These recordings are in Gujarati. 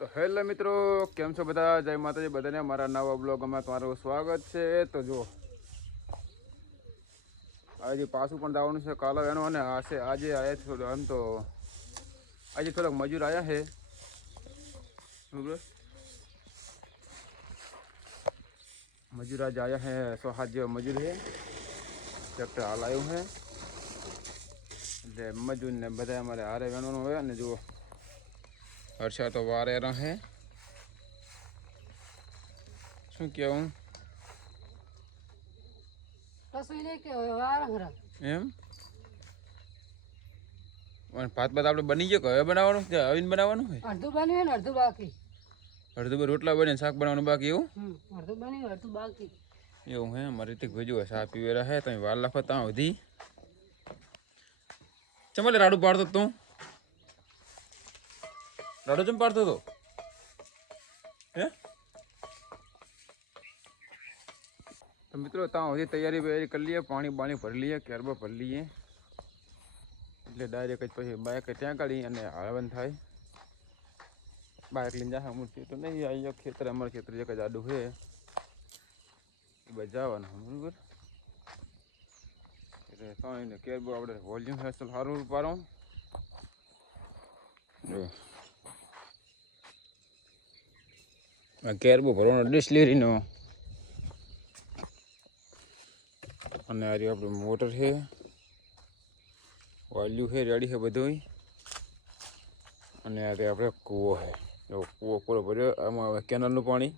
તો હેલો મિત્રો, કેમ છો બધા? જય માતાજી બધાને. મારા નવા બ્લોગમાં તમારું સ્વાગત છે. તો જો આજે પાછું પણ દાવાનું છે કાલો એનો, અને આજે આવ્યા થોડું આમ તો આજે થોડાક મજૂર આવ્યા છે. બરાબર, મજૂર आज आया है 100 જેવા મજૂર છે. ટ્રેક્ટર હાલ આવ્યું છે એટલે મજૂરને બધા અમારે હારે વેણવાનું હોય. અને જુઓ હર્ષા તો વારે રહે. શું કહેવું એમ? ભાત ભાત આપણે બની ગયો કે હવે બનાવવાનું કે આવીને બનાવવાનું હોય? અડધું બન્યું ને અડધું બાકી. અડધું રોટલા બને શાક બનાવવાનું બાકી એવું? અડધું બન્યું અડધું બાકી એવું હે. અમારે રીતિક ભેજું હોય ચા પીવેલા હે. તમે વાર લખો ત્યાં સુધી ચમલે રાડું પાડતો તું? રાડું ચમ પાડતો હતો હે? તો મિત્રો ત્યાં સુધી તૈયારી કરી લઈએ. પાણી ભરી લઈએ, કેરબા ભરી લઈએ એટલે ડાયરેક્ટ જ પછી બાઇક ત્યાં કાઢી અને હળવન થાય. બાઇક લઈને જાય મૂર્તિ તો નહીં. અહીંયા ખેતર અમારે ખેતર એક જ આડું છે એ બધા જવાનું બરાબર. એટલે કાંઈ કેરબો આપણે વોલ્યુમ હેસલ સારું પારો. જો આ કેરબો ભરવાનો ડિસ્લેરીનો, અને આ આપણું મોટર છે, વાલ્યુ છે, રેડી છે બધું. અને આ આપણે કૂવો છે. કૂવો પૂરો ભર્યો. આમાં હવે કેનલનું પાણી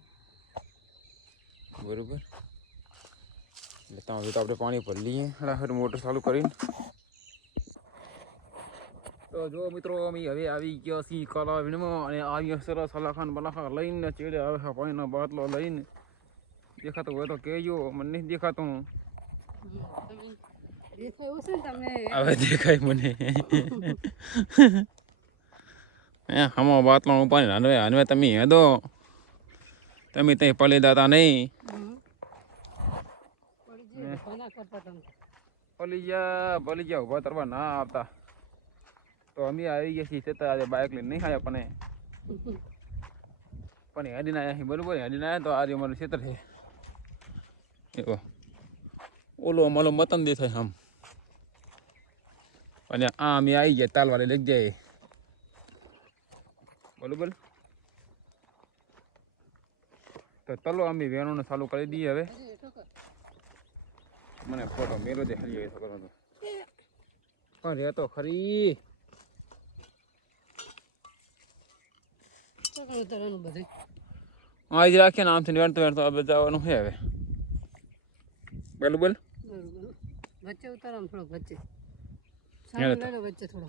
બરાબર. એટલે ત્યાં સુધી તો આપણે પાણી ભરી લઈએ ફટાફટ મોટર ચાલુ કરીને. તો જો મિત્રો અમે હવે આવી ગયા છીએ કાલા વીણમાં, અને આવી સરસ સલાખાન બલાખા લઈને ચેડે આવે છે પાણીનો બાટલો લઈને. દેખાતો હોય તો કહેજો, મને નહીં દેખાતું. હવે દેખાય મને. હમો બાટલો પાણી હાનવે તમે હેદો, તમે ત્યાં પલી દાતા નહીં. પલી ગયા ઉભા તરવા ના આવતા. તો અમે આવી ગયા છીએ છતાં આજે બાઇક લઈને નહીં આવ્યા પણ હેડીને આવ્યા છીએ બરાબર. હેડીને આવ્યા તો આજે અમારું ક્ષેત્ર છે એવો. ઓલો અમારો મતન દેખાય આમ. અને આ અમે આવી ગયા તાલવાળી લઈ જાય બરાબર. તો ચલો અમે વેણોને ચાલુ કરી દઈએ. હવે મને ફોટો મેરો દે હલી શકો પણ રહેતો ખરી. હા જ રાખીએ ને આમથી વેણતો જવાનું છે હવે બરાબર. વચ્ચે ઉતારવાનું થોડોક વચ્ચે થોડો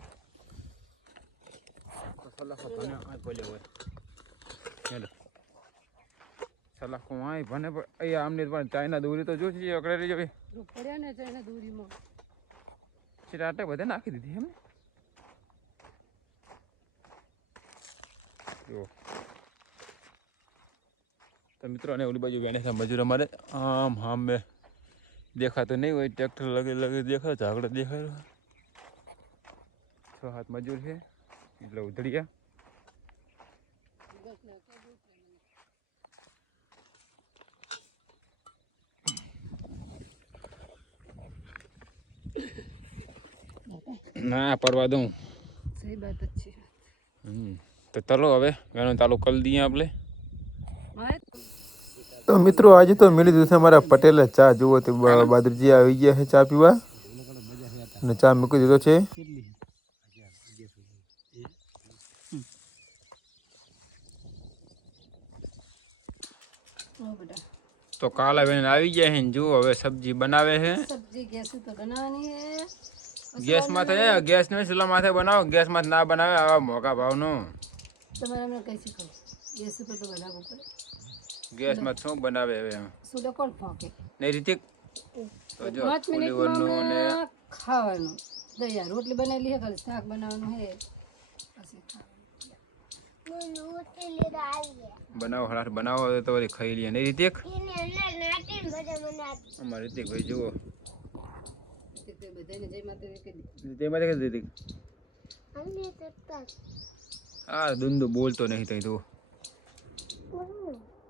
સલાખો આય ભને અહીંયા આમને પણ ચાઇના દોરી તો જોઈ અકડે રહી જવે પડ્યા ને ચાઇના દોરીમાં આટે બધે નાખી દીધી એમ. જો તો મિત્રો અને ઓલી બાજુ વેણે છે મજૂર અમારે આમ હામ મેં દેખાતો નહીં હોય. ટ્રેક્ટર લગે દેખાય, ઝાકડો દેખાય. 6 મજૂર છે એટલે ઉધડિયા. ના પરવા દઉં. સહી બાત अच्छी તો ચલો હવે વેણો ચાલુ કરી દઈએ આપણે. તો મિત્રો આજે તો મળી દીધું છે અમારા પટેલે ચા. જુઓ તે બાદરજી આવી ગયા છે ચા પીવા, અને ચા મૂકી દીધો છે. તો કાલા બેન આવી ગયા છે. જુઓ હવે સબ્જી બનાવે છે. સબ્જી ગેસ પર બનાવવાની છે. ગેસ માથે ગેસ ને ચૂલા માથે બનાવો. ગેસ માં ના બનાવે આવા મોંઘા ભાવનું. તમારે અમને કઈ શીખવું? ગેસ ઉપર તો બનાવવું પડે. ગેસ માં શું બનાવે હવે સુડો કોણ ફોકે નહીં રીતિક? તો જો 5 મિનિટમાં ખાવાનું. તૈયાર રોટલી બનાવેલી છે, ખાલી શાક બનાવવાનું છે. બનાવો હળાટ બનાવો તો વળી ખાઈ લઈએ નહીં રીતિક? અમારે રીતિક ભાઈ જુઓ હા દુંદુ બોલતો નહીં તઈ તું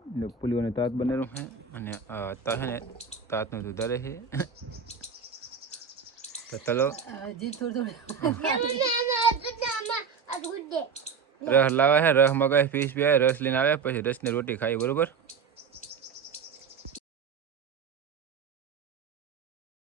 ને પુલીઓને તાત બનેલું છે અને આ તા છે ને તાતનું દૂધ રહે છે તો ચલો હજી થોડું રસ લાવે છે રસ મગાવે પીસ પીવાય રસ લઈને આવે પછી રસની રોટી ખાઈ બરોબર